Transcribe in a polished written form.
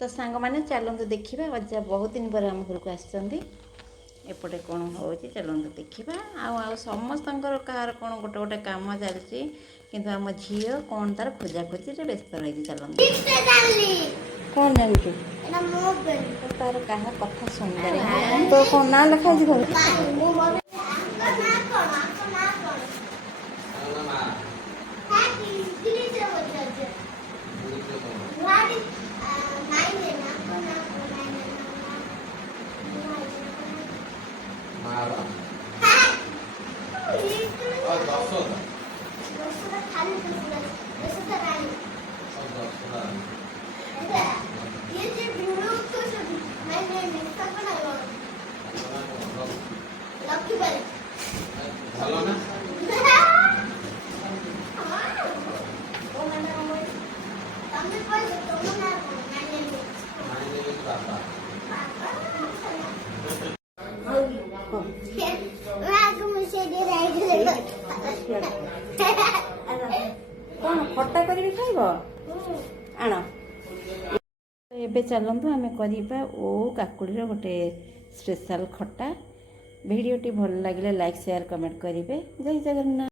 तो सांग मैंने चलते देखा अजा बहुत दिन पर आम घर को एपटे कौन हो चलते देखा आउ समस्त कहार कौन गोटे गोटे कम चलती किंतु आम झी कौन तार खोजा खोजी व्यस्त रही चलते कौन जानू तार क्या कथा सुंदर तो कौन ना लिखाई घर कौन खट्टा कर खाइब आण एबे चलतु आम करवा ओ काकुड़ीर गोटे स्पेशल खट्टा भिडियोटी भल लगे लाइक शेयर कमेंट करेंगे। जय जगन्नाथ।